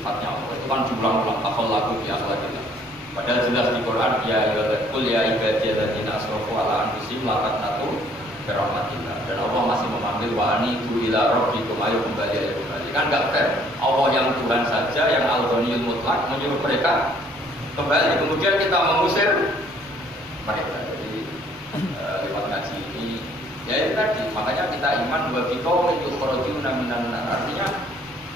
sifatnya Allah. Itu kan diulang-ulang takhallaku bi akhlaqillah. Padahal jelas di Quran ya qul ya ibadiyalladzina asrafu ala anfusihim la taqnatu min rahmatillah. Dan Allah masih memanggil wa anitu ila rabbikum ayo kembali. Kan enggak fair. Allah yang Tuhan saja yang al-ghaniyul mutlak menyuruh mereka kembali. Kemudian kita mengusir mereka. Jadi lewat ngaji ini ya itu tadi. Makanya kita iman bahwa kita yukhrajuna minan nar. Artinya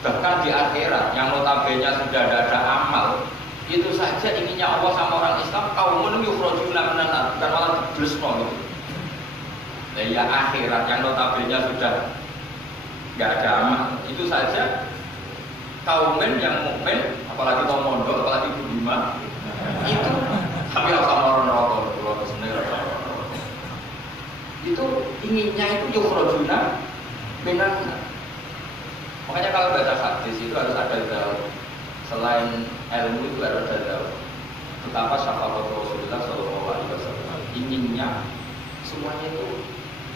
bahkan di akhirat yang notabene sudah ada amal itu saja inginnya Allah sama orang Islam kaumun yukhrajuna minan nar bukan malah diblesno gitu. Nah, ya akhirat yang notabene sudah enggak ada amal itu saja kaumen yang mukmin apalagi tau mondok apalagi budiman itu tapi sama orang rokok kalau seneng itu inginnya itu yukhrajuna minan nar. Makanya kalau baca hadis itu harus ada dalil. Selain ilmu itu harus ada dalil. Betapa syafaat Rasulullah Shallallahu Alaihi Wasallam inginnya semuanya itu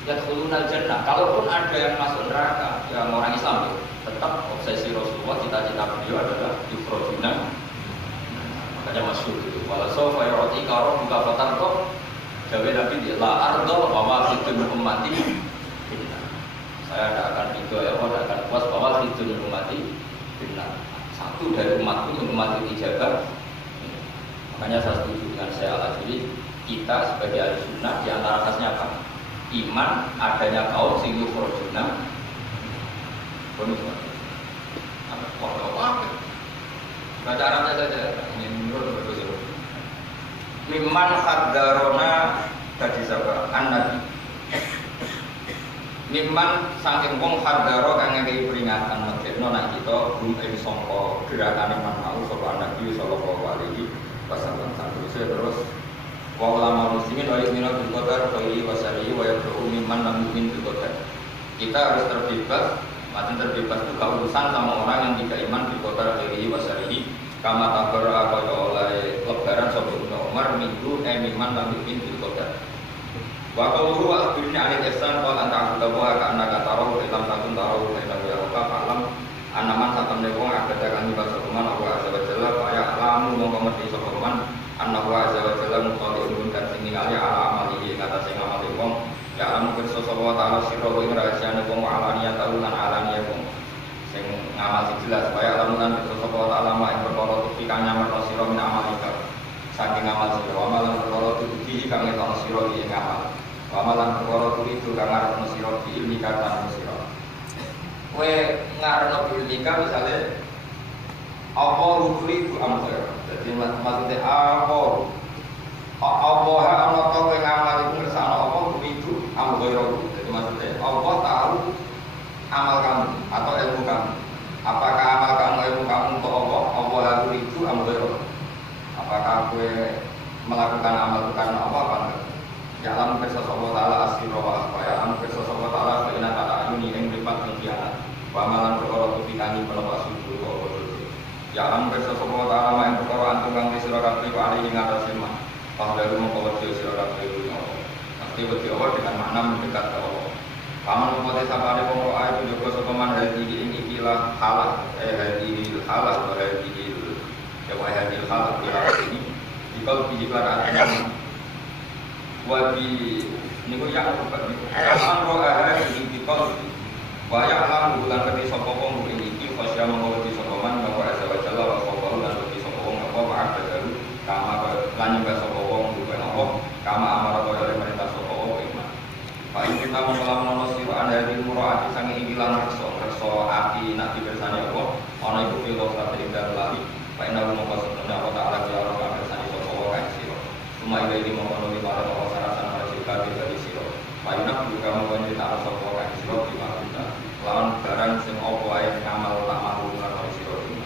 yadkhulunal jannah. Kalaupun ada yang masuk neraka, yang orang Islam itu tetap obsesi Rasulullah, cita-cita beliau adalah yukhrajuna. Makanya masyhur itu. Wala sawfa yu'tika rabbuka fatarda. Jawaban Nabi la arda wa ma fitul ummati. Saya tidak akan ridho ya Allah, tidak akan puas bahwa fitul ummati benar. Satu dari umatku yang umat ijabah. Makanya saya setuju dengan saya Al-Ajuri. Kita sebagai ahli sunnah di antara khasnya apa? Iman adanya kaum sing yukhrajuna. Baca Arabnya saja. Ini menurut betul. Mimman haddarona tadi siapa? An-Nabi. Mimman saking wong haddaro kang ngekeki peringatan medhekno nek kita ing sangka gerakan iman mau sapa Nabi sallallahu alaihi wasallam. Terus wa ulama muslimin wa yu'minu bil qadar khairi wa syarri wa yad'u mimman lam yu'min bil qadar. Kita harus terbebas, maksud terbebas itu urusan sama orang yang tidak iman bil qadar khairi wa syarri. Kama tabara kaya oleh lebaran sapa Umar minggu mimman lam yu'min bil qadar. Wa qawluhu wa akhbirni 'anil ihsan qala anta ta'budu ka annaka tarahu ilam takun tarahu fa innahu yaraka fa'lam annaman satamne wong agada kang nyembah sapa man Allah azza wa jalla fa ya'lamu mongko ngerti sapa man annahu azza wa jalla mutali'un kan sing ningali ala amalihi ing atase ngamali wong ya'lamu pirsa sapa wa ta'ala sira ing rahasiane wong alaniya tahu lan alaniya wong sing ngamal sing jelas fa ya'lamu lan pirsa sapa wa ta'ala ing perkara iki kang nyamarno sira min amalika saking ngamal sira amalan perkara iki kang ngetokno sira ing ngamal amalan perkara itu kang ngarepno sira di ilmi katan sira. Kowe ngarepno ilmika misale apa rukuri itu amsir. Dadi maksudnya apa ana to kowe ngamal iku ngersakno apa itu amsir. Jadi maksudnya Allah tahu amal kamu atau ilmu kamu. Apakah amal kamu ilmu kamu untuk Allah? Allah itu amsir. Apakah kowe melakukan amal karena Allah apa enggak? Ya alam kersa Allah Ta'ala asiro wa asfa. Ya alam kersa Allah Ta'ala Fa'ina kata ayuni yang meripat mengkianat wa amalan berkara tutikani melepas subuh wa berdoa. Ya alam kersa Allah Ta'ala ma'in berkara antung kang disiro kabri wa alihi ngatas iman Fahdaru mengkawati siro kabri wa Allah. Nanti wati Allah dengan makna mendekat ke Allah. Paman mempoteh sapane pemro'a itu juga sopaman hadi ing ikilah halah hadi halah wa hadi jawa hadi halah ini jika dijiklar artinya wabi niku yang apa niku aman roha ini dikol banyak lam bulan keti sapa wong iki fasya mongko keti sapa man bahwa azza wa jalla wa qawlu lan keti sapa wong apa maaf dalu kama lan nyembah sapa wong bukan apa kama amara kaya perintah sapa wong iman fa in kita mengelamono sira anda di muraati sange ilang reksa ati nak dibersani apa ana iku filosofi ing lali fa inna mongko sebenarnya apa taala kaya ora bersani sapa wong kae sira cuma iki mongko nuli para kabeh dari sira. Payunak juga mengkon cerita sapa kae sira dimaksud lawan barang sing apa ae ngamal tak mampu lan sira iki.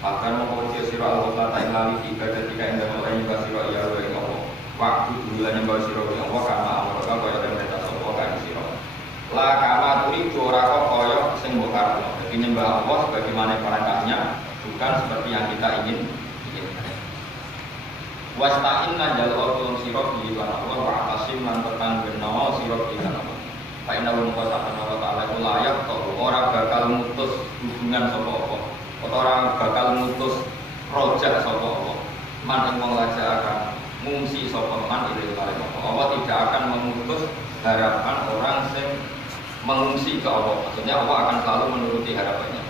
Bahkan mengkon sira Allah ta lali ibadah ketika ing dalem nyembah sira ya wa ing Allah. Waktu bulan nyembah sira ing Allah karena amal kaya perintah sapa kae sira. La kama turi ora kok kaya sing mbok karepno. Dadi nyembah Allah sebagaimana perintahnya bukan seperti yang kita ingin. Wasta'in lan jalwa tulung sira bi Allah wa atasim lan tetang genawa sira bi Allah. Fa inna wa qasatan Allah taala iku layak to ora bakal mutus hubungan sapa apa orang bakal mutus rojak sapa Allah. Man ing wong laja akan ngungsi sapa man ilil maring Allah. Allah tidak akan memutus harapan orang yang mengungsi ke Allah. Maksudnya Allah akan selalu menuruti harapannya.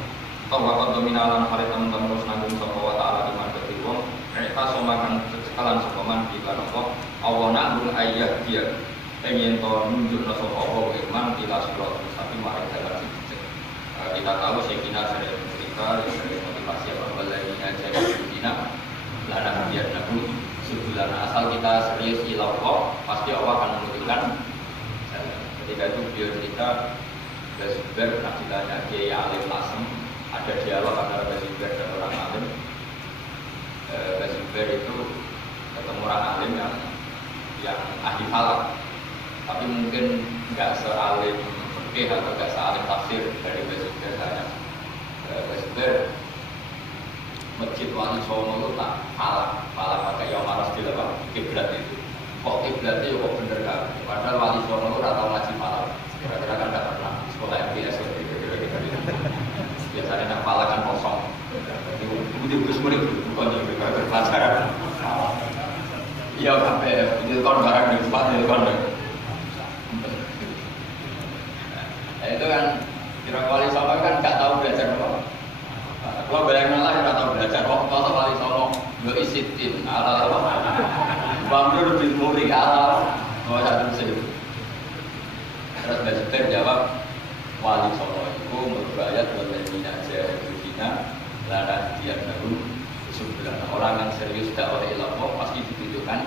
Tawa kondominalan hari teman-teman terus nanggung sapa wa ta'ala di mangke wong mereka somakan sekalan sapa man ila Allah. Allah nanggung ayat dia pengen to nunjukno sapa Allah iman ila surat tapi maring dalan siji. Kita tahu Sayyidina Sa'id kita yang motivasi apa balainya jadi Sayyidina lana biar nabu subulana asal kita serius ila Allah pasti Allah akan menunjukkan. Ketika itu beliau cerita Basibir pernah ditanya Kiai Alim Lasem, ada dialog antara Basibir dan orang alim. Basibir itu ketemu orang alim yang ahli falak, tapi mungkin nggak sealim fikih atau nggak sealim tafsir dari Basibir hanya. Basibir Masjid Wali Songo itu tak falak pakai yang maras di dalam kiblat itu. Kok kiblatnya ya kok bener kan? Padahal Wali Songo itu atau ngaji falak. Kira-kira kan tidak pernah sekolah MBS biasanya nak falak kan kosong. Itu murid bukan juga pelajaran. Iya sampai itu kon barang di tempat itu kon. Itu kan kira Wali Songo kan nggak tahu belajar apa. Kalau bayangin lah nggak tahu belajar. Kalau Wali Songo nggak isitin ala apa. Bamdur bin Muri ala bahwa satu sih. Terus Basibir jawab Wali Songo itu menurut ayat walaupun aja begina lara dia baru sebelah orang yang serius dakwah ilmu pasti ditunjukkan.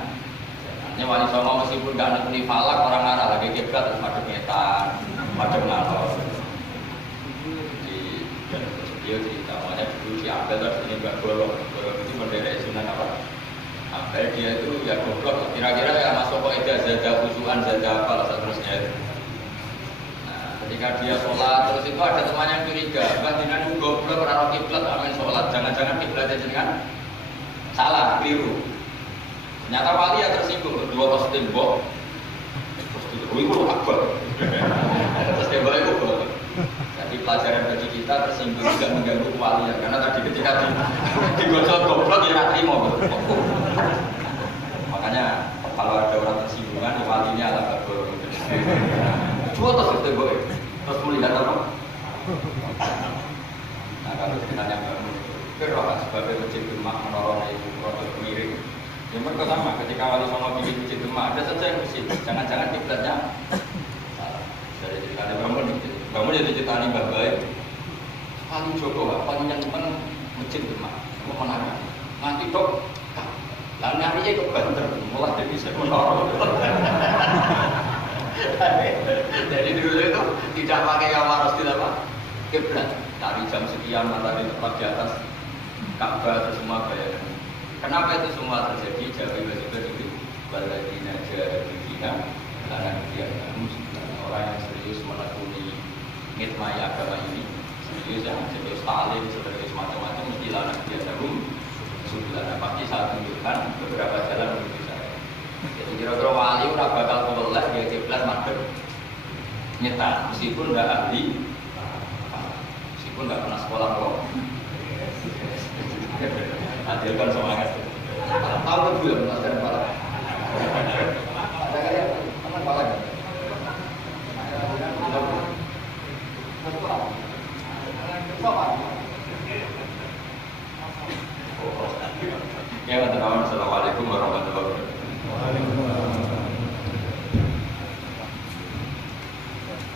Hanya Wali Songo meskipun nggak nekuni falak orang arah lagi kiblat terus madem ngetan, madem ngalor. Di dia cerita makanya dulu di Abel terus ini nggak golok itu bendera Sunan apa? Abel dia itu ya goblok kira-kira ya masuk kok zada khusuan zada apa seterusnya itu. Ketika dia sholat, terus itu ada temannya yang curiga, bah jenengan goblok ora kiblat amen sholat, jangan-jangan kiblatnya jenengan salah, keliru. Ternyata wali ya tersinggung, dua pos tembok, terus itu akbar. Terus tembok itu boleh. Jadi pelajaran bagi kita tersinggung tidak mengganggu wali ya, karena tadi ketika digosok goblok ya nggak terima. Makanya kalau ada orang tersinggungan, walinya ala kabur. Dua terus tembok terus melihat apa? Nah kalau ditanya bangun, berapa sebagai masjid Demak menolong itu produk miring. Yang mereka sama ketika Wali Songo bikin masjid Demak ada saja yang masjid, jangan-jangan kiblatnya salah. Dari ceritanya bangun jadi ceritanya baik. Paling Joko, paling yang teman masjid Demak, mau menang. Nanti dok, lalu nyarinya ke Banten, mulai jadi saya menolong. Jadi dulu itu tidak pakai yang harus tidak apa kiblat dari jam sekian matahari tepat di atas Ka'bah itu semua bayangan. Kenapa itu semua terjadi? Jawab Basibir itu baladina jahilina karena dia orang yang serius menekuni ngitmai agama ini serius yang serius talim serius macam-macam mesti lana dia jauh sudah pasti saat tunjukkan beberapa jalan menuju saya. Jadi kira-kira wali udah bakal kebelah dia kiblat madem nyetan meskipun nggak ahli, meskipun nggak pernah sekolah kok. Hadirkan semangat. Tahu kan belum pelajaran kepala? Ada kayak teman kepala kan? Ya, teman-teman, assalamualaikum warahmatullahi wabarakatuh.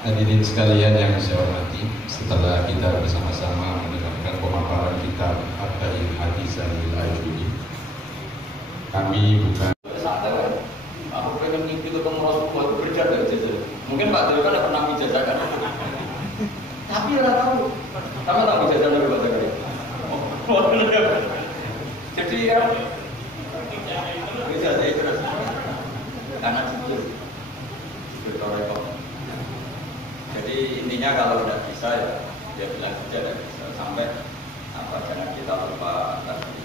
Hadirin sekalian yang saya hormati, setelah kita bersama-sama mendengarkan pemaparan kitab At-Tahir Hadis Al-Ajuri, kami bukan aku pengen mimpi ketemu Rasulullah itu berjaga aja. Mungkin Pak Diri kan pernah menjajakan, tapi nggak tahu. Kamu tahu menjajakan dari Pak Diri? Jadi ya bisa saya terus karena jujur rekor. Jadi intinya kalau tidak bisa ya dia bilang saja tidak bisa sampai apa jangan kita lupa tadi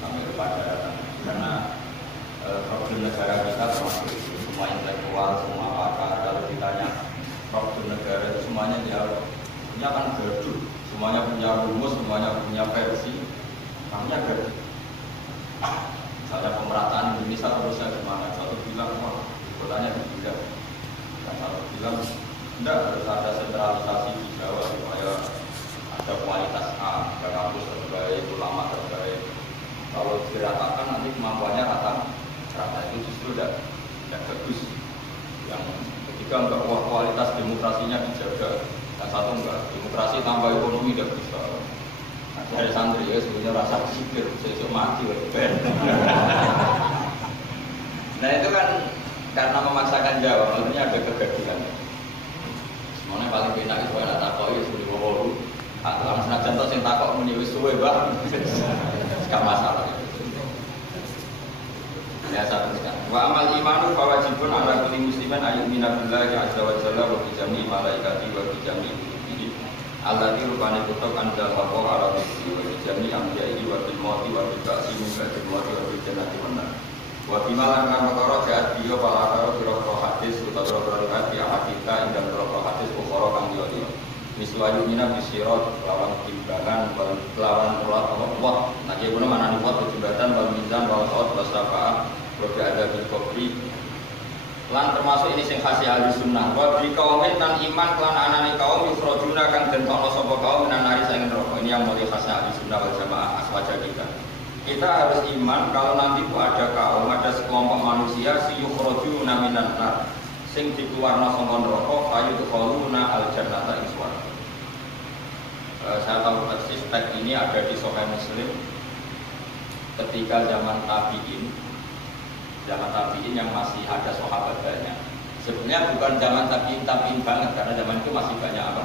kami lupa daratan karena problem negara kita termasuk semua intelektual semua pakar kalau ditanya problem negara itu semuanya dia akan gaduh semuanya punya rumus, semuanya punya versi. Kami agak misalnya pemerataan Indonesia terusnya gimana? Satu bilang wah kotanya tidak, yang satu bilang tidak, harus ada sentralisasi di Jawa supaya ada kualitas A, ada kampus terbaik, ulama terbaik. Kalau diratakan nanti kemampuannya rata itu justru tidak bagus. Yang ketiga enggak, wah kualitas demokrasinya dijaga. Yang satu enggak, demokrasi tambah ekonomi tidak bisa. Dari santri ya sebenarnya rasa sikir, saya mati nah itu kan karena memaksakan jawab, maksudnya ada kegaduhan. Semuanya paling enak itu anak takok ya sebelum ngomong. Atau senajan tok sing takok muni wis suwe, Mbak. Enggak masalah. Ya satu kan. Wa amal imanu fa wajibun ala kulli muslimin ayyumina billahi azza wa jalla wa bi jami'i malaikati wa bi jami'i kutubihi. Allati rubani kutuk anjal waqo ala bisi wa bijami amjai wa bil mawti wa bil ba'si wa bil mawti wa bil jannati wa nar wa bimalan kan makara jahat biyo palakaro biro hadis utawa biro hati ahadita indang biro hadis ukhara kang diyo miswayu mina bisirot lawan timbangan lawan ulat Allah nah dia guna mana dibuat kejibatan wal mizan wal saut wal syafa'ah wa bi'ada bil kubri lan termasuk ini sing khasi ahli sunnah wa bi kaumin tan iman lan anane kaum yukhrajuna kang den tono sapa kaum nari saking neraka. Ini yang mulai khasi ahli sunnah wal jamaah aswaja kita harus iman kalau nanti pun ada kaum, ada sekelompok manusia si yukhrajuna minan nar sing dikeluarna saka neraka ayu tukhaluna al jannata ing swarga. Saya tahu persis teks ini ada di Sahih Muslim ketika zaman tabi'in yang masih ada sahabat banyak. Sebenarnya bukan zaman tabiin banget karena zaman itu masih banyak apa?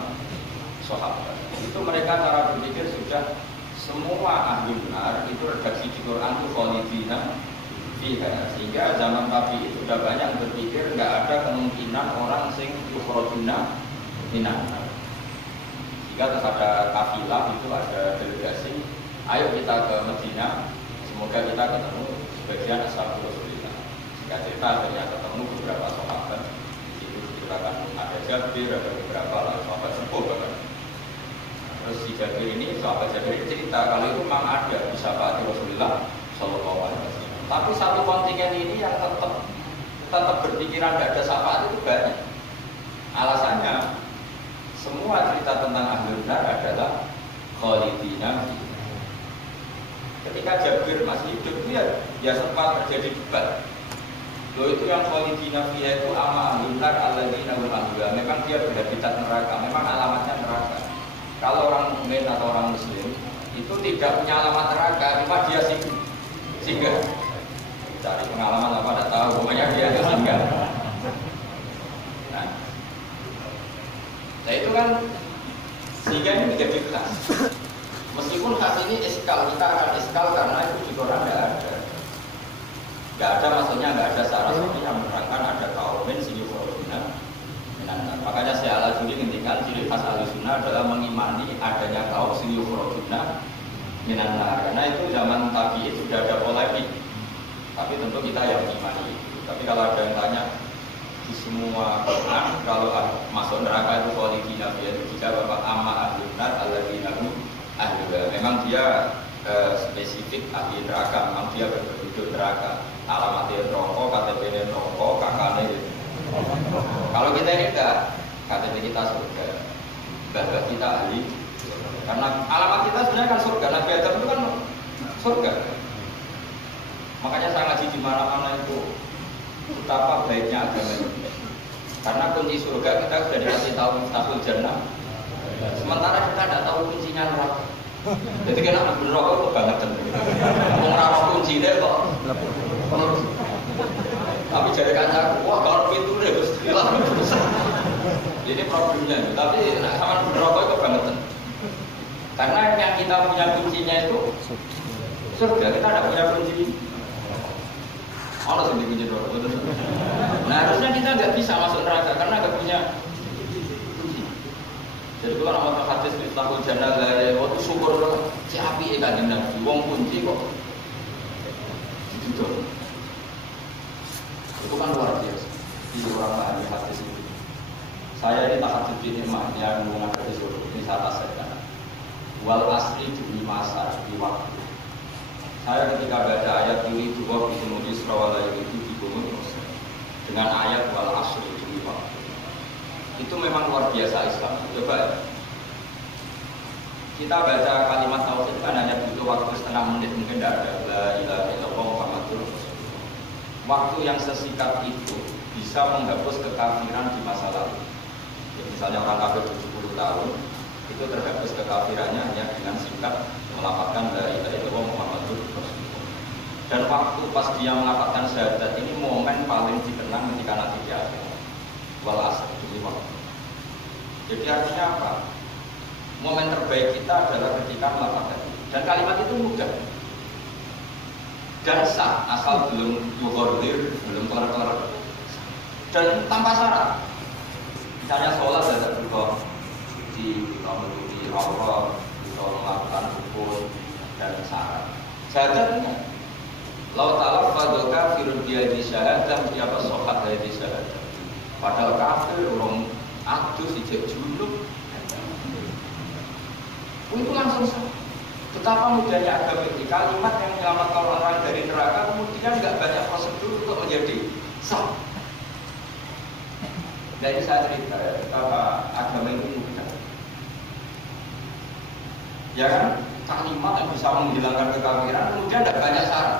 Sahabat. Itu mereka cara berpikir sudah semua ahli benar itu redaksi di Quran itu khalidina fiha. Sehingga zaman tabiin sudah banyak berpikir nggak ada kemungkinan orang sing yukhrajuna minan nar. Jika terus ada kafilah itu ada delegasi, ayo kita ke Madinah, semoga kita ketemu sebagian ashabul Rasulullah. Cerita akhirnya ketemu beberapa sahabat. Itu diceritakan ada Jabir, ada beberapa lah sahabat sepuh bahkan. Terus si Jabir ini, sahabat Jabir cerita kalau itu memang ada di syafaat Rasulullah Shallallahu Alaihi Wasallam. Tapi satu kontingen ini yang tetap berpikiran tidak ada syafaat itu banyak. Alasannya semua cerita tentang ahli benar adalah khalidina. Ketika Jabir masih hidup dia sempat terjadi debat. Loh itu yang khalidina fiha itu ama ahlunar alladzina hum ahluha. Memang dia berhabitat neraka, memang alamatnya neraka. Kalau orang mukmin atau orang muslim itu tidak punya alamat neraka, cuma dia singgah. Cari pengalaman apa tidak tahu, pokoknya dia singgah. Nah itu kan sehingga ini menjadi khas. Meskipun khas ini iskal, kita akan iskal karena itu di Quran tidak ada. Tidak ada, maksudnya tidak ada syarat yang menerangkan ada kaumin sini koruna. Makanya saya Al-Juri ngendikan ciri khas Ahlussunnah adalah mengimani adanya kaum sini koruna minanna. Karena itu zaman tabi'in sudah ada polemik. Tapi tentu kita yang mengimani itu. Tapi kalau ada yang tanya di semua Quran kalau masuk neraka itu khalidina fiha itu dijawab apa amma ahlun-nar alladzina hum ahluha. Memang dia spesifik ahli neraka, memang dia berhidup neraka. Alamatnya rokok, KTP-nya rokok, kakaknya gitu. Kalau kita ini enggak, KTP kita surga, bahwa kita ahli. Karena alamat kita sebenarnya kan surga. Nabi Adam itu kan surga. Makanya saya ngaji di mana-mana itu betapa baiknya agama ini. Karena kunci surga kita sudah dikasih tahu Mustaqil Jannah. Sementara kita tidak tahu kuncinya neraka. Jadi kena neraka kok banget kan. Ora kunci deh kok. Tapi jadi kancaku, wah kalau pintu deh Gus. Jadi problemnya. Tapi nak sama neraka itu banget. Karena yang kita punya kuncinya itu surga, kita tidak punya kunci. Allah sendiri kunci neraka. Nah harusnya kita nggak bisa masuk neraka karena nggak punya kunci. Jadi kalau nama hadis Mustaqil Jannah lah, waktu syukur si api kan Nabi, wong kunci kok. Gitu. Itu kan luar biasa. Di orang ahli hadis itu. Saya ini tahajud di nikmat yang menghadapi surga. Ini saya rasakan. wal asri demi masa di waktu. Saya ketika baca ayat ini dua bismul Isra wal itu dibangun dengan ayat wal asri demi waktu. Itu memang luar biasa Islam. Coba ya. Kita baca kalimat tauhid kan hanya butuh waktu setengah menit, mungkin tidak ada la ilaha illallah Muhammadur Rasulullah. Waktu yang sesingkat itu bisa menghapus kekafiran di masa lalu. Ya, misalnya orang kafir 70 tahun itu terhapus kekafirannya hanya dengan singkat melafalkan la ilaha illallah Muhammadur Rasulullah. Dan waktu pas dia melafalkan syahadat ini momen paling dikenang ketika nanti di akhir. Wal asr demi waktu. Jadi artinya apa? Momen terbaik kita adalah ketika melafalkan itu. Dan kalimat itu mudah dan sah asal belum mughadir, belum kelar-kelar dan tanpa syarat. Misalnya sholat ada berdoa di Allah, bisa melakukan hukum dan syarat. Syahadatnya lau ta'ala fadoka firun biadi syahadat siapa sholat biadi syahadat. Padahal kafir orang adus ijek junub itu langsung sah. Betapa mudahnya agama ini, kalimat yang menyelamatkan orang dari neraka kemudian nggak banyak prosedur untuk menjadi sah. Jadi saya cerita ya, betapa agama ini mudah. Ya kan, kalimat yang bisa menghilangkan kekafiran kemudian tidak banyak syarat.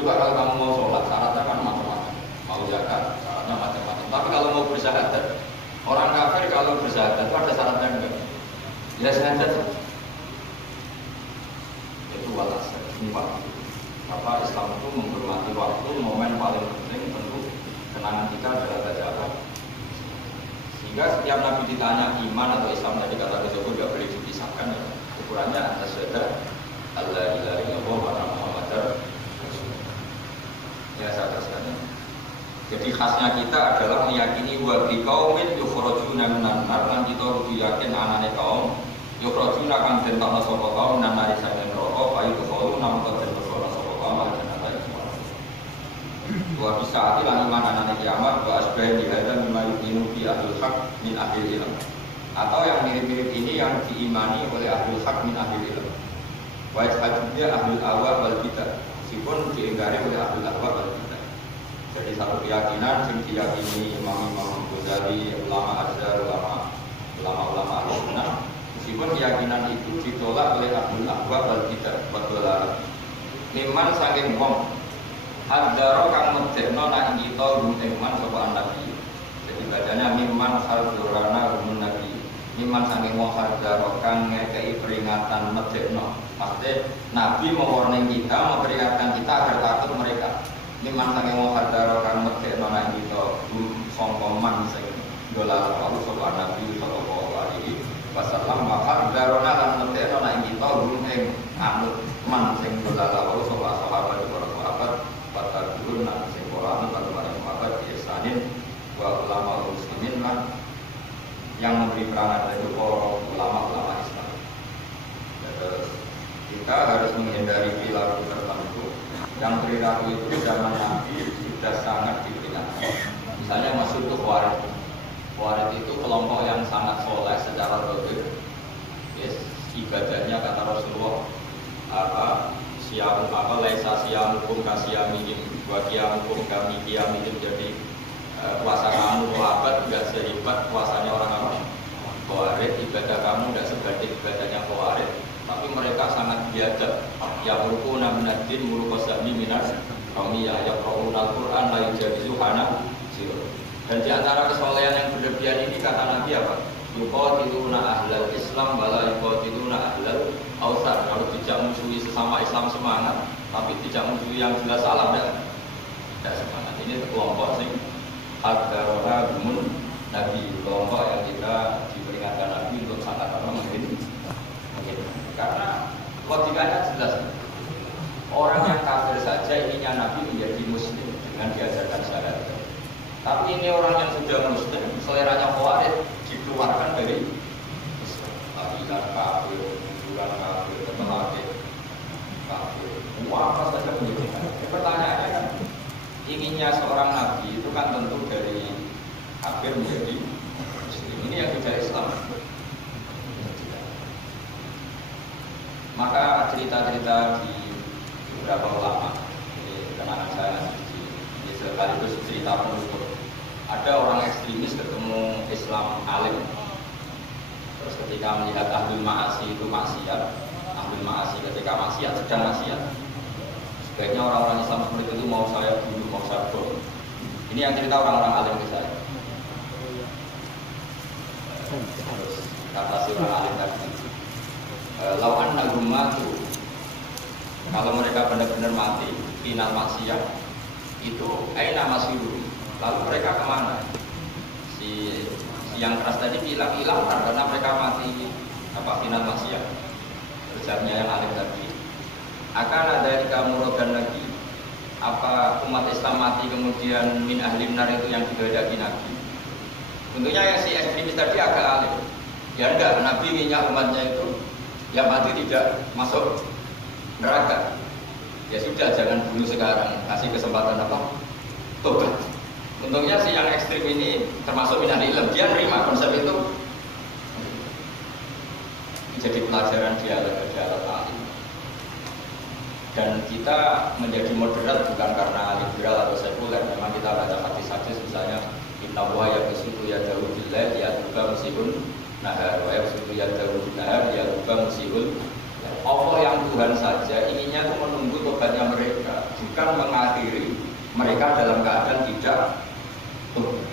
Coba kalau kamu mau sholat, syaratnya kan macam-macam. Mau zakat, syaratnya macam-macam. Tapi kalau mau bersyahadat, orang kafir kalau bersyahadat itu ada syaratnya enggak? Ya syahadat itu walas ini waktu. Apa Islam itu menghormati waktu, momen paling penting tentu kenangan kita adalah baca apa. Sehingga setiap Nabi ditanya iman atau Islam tadi kata Rasulullah tidak boleh dipisahkan. Ya. Ukurannya atas syahada Allah ilaha illallah wa Muhammadar Rasulullah. Ya saya teruskan. Jadi khasnya kita adalah meyakini wa bi qaumin yukhrajuna minan nar, lan kita kudu yakin anane kaum yukhrajuna kang den takna sapa kaum nan nari sange neraka payu kholun nang den takna sapa kaum lan ana semua. Wa bisa atilan iman anane kiamat wa asbahi hadza mimma yuqinu bi ahlul haq min ahlil ilm. Atau yang mirip-mirip ini yang diimani oleh ahlul haq min ahlil ilm. Wa yajhaduna ahlul ahwa wal bidah. Meskipun diingkari oleh ahlul ahwa wal bidah. Jadi satu keyakinan yang diyakini imam-imam Ghazali, ulama Azhar, ulama-ulama al-sunnah. Meskipun keyakinan itu ditolak oleh ahlul ahwa wal bidah, wadolal. Iman saking wong hadaro kang medekno nak kita iman sapa nabi. Jadi bacanya mimman hadzurana rumun nabi. Mimman saking wong hadaro kang ngekei peringatan medekno. Maksudnya nabi mau warning kita, memperingatkan kita agar takut mereka. Liman sange wong hadaro kang medekno nang kita sangkoman sing dolar Allah sapa Nabi sallallahu alaihi wasallam maka darona lan medekno nang kita ing anut man sing dolar Allah sapa sahabat para sahabat pada turun nang sing ora pada sahabat ihsanin wa ulama muslimin lan yang memberi peranan dari ulama-ulama Islam. Terus kita harus menghindari perilaku tertentu yang perilaku itu zaman Nabi sudah sangat diperingatkan. Misalnya masuk ke Khawarij. Khawarij itu kelompok yang sangat soleh secara zahir. Yes, ibadahnya kata Rasulullah laisa siyamukum kasiyamihim wa qiyamukum kami qiyamihim. Jadi puasa kamu walabat tidak sehebat puasanya orang apa? Khawarij. Ibadah kamu tidak sebanding ibadahnya Khawarij. Tapi mereka sangat biadab. Ya murukuna minad-din murukosami minas kami ya yaqra'unal Qur'an la yujawizu hana sir. Dan di antara kesolehan yang berlebihan ini kata Nabi apa? Yuqatiluna ahlal Islam wala yuqatiluna ahlal awsar. Kalau tidak musuhi sesama Islam semangat, tapi tidak musuhi yang jelas salah tidak semangat. Ini kelompok sing haddarona gumun Nabi, kelompok yang kita diperingatkan Nabi untuk sangat mungkin karena logikanya jelas. Orang yang kafir saja ininya Nabi menjadi muslim dengan diajarkan syahadat. Tapi ini orang yang sudah muslim, seleranya Khawarij dikeluarkan dari Islam. Tabilan kafir, bulan kafir, temelake kafir. Apa saja menjadi kafir. Pertanyaannya kan, inginnya seorang Nabi itu kan tentu dari kafir menjadi muslim. Ini yang tidak Islam. Maka cerita-cerita di beberapa ulama, ini kenangan saya di sekaligus cerita penutup. Ada orang ekstremis ketemu Islam alim, terus ketika melihat ahlul ma'asi itu maksiat, ahlul ma'asi ketika maksiat sedang maksiat, sebaiknya orang-orang Islam seperti itu mau saya bunuh, mau saya bom. Ini yang cerita orang-orang alim ke saya. Terus kata si orang alim tadi, lawan nagumah itu, kalau mereka benar-benar mati final maksiat itu aina masyhur, lalu mereka kemana? Si yang keras tadi hilang karena mereka mati final maksiat. Ujarnya yang alim tadi, akan ada kamu rogan lagi, apa umat Islam mati kemudian min ahli nar itu yang dikehendaki Nabi? Tentunya yang si ekstremis tadi agak alim. Ya enggak, Nabi minyak umatnya itu yang mati tidak masuk neraka. Ya sudah, jangan bunuh sekarang, kasih kesempatan apa? Tobat. Untungnya si yang ekstrim ini termasuk minat ilm, dia nerima konsep itu. Jadi pelajaran dialog alim. Dan kita menjadi moderat bukan karena liberal atau sekuler. Memang kita baca hadis-hadis misalnya Inna wa yaqsutu yadahu billah ya'tuba musibun nahar wa yaqsutu yadahu nahar ya'tuba musibun. Allah yang Tuhan saja inginnya itu menunggu tobatnya mereka, bukan mengakhiri mereka dalam keadaan tidak tobat.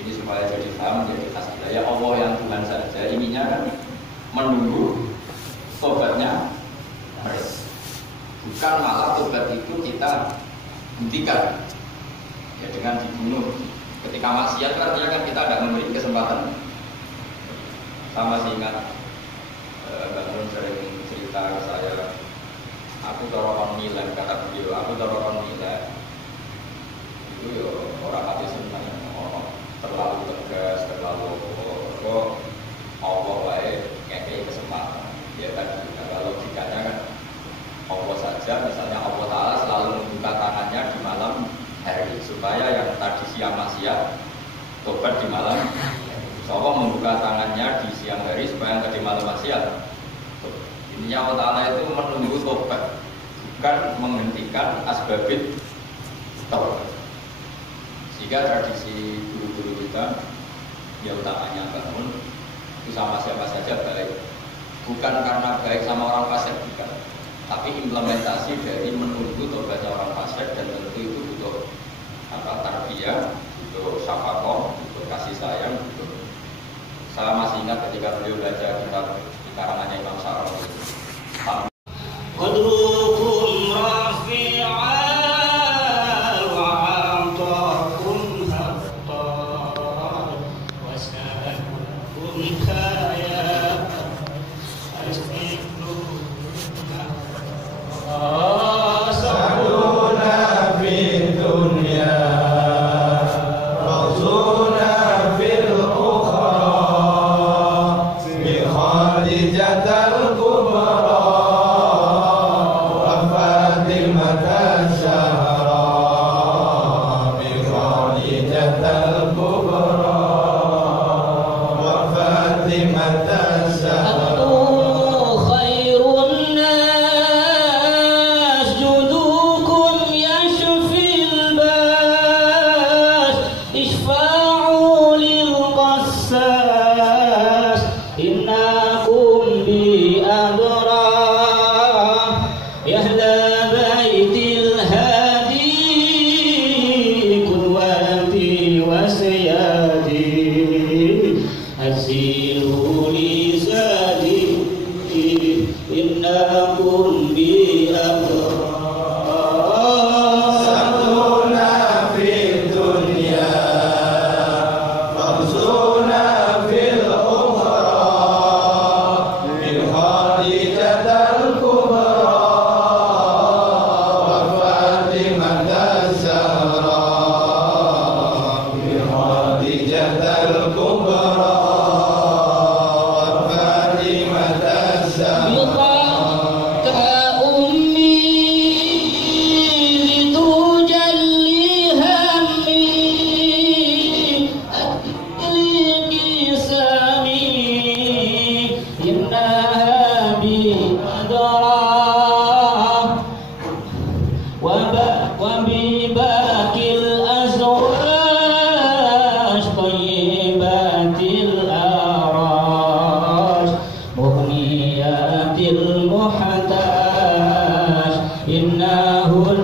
Ini supaya jadi paham, jadi khas budaya. Allah yang Tuhan saja inginnya kan menunggu tobatnya mereka, bukan malah tobat itu kita hentikan ya dengan dibunuh. Ketika maksiat artinya kan kita tidak memberi kesempatan. Sama sih ingat Bangun sering cerita ke saya, aku dorong nilai, kata beliau, aku dorong nilai itu ya orang hati senang, terlalu tegas, terlalu kok Allah baik ngekei kesempatan. Ya kan, kalau logikanya kan Allah saja, misalnya Allah Ta'ala selalu membuka tangannya di malam hari supaya yang tadi siang maksiat tobat di malam. Allah membuka tangannya di siang hari supaya yang tadi malam maksiat. Ini Allah Ta'ala itu menunggu tobat, bukan menghentikan asbabit tobat. Sehingga tradisi guru-guru kita, ya utamanya bangun itu sama siapa saja baik. Bukan karena baik sama orang fasik, bukan. Tapi implementasi dari menunggu tobatnya orang fasik, dan tentu itu butuh tarbiyah, butuh syafaqah, butuh kasih sayang, butuh. Saya masih ingat ketika beliau baca kitab di karangannya Imam Syarawi. يأتي المحتاج إنه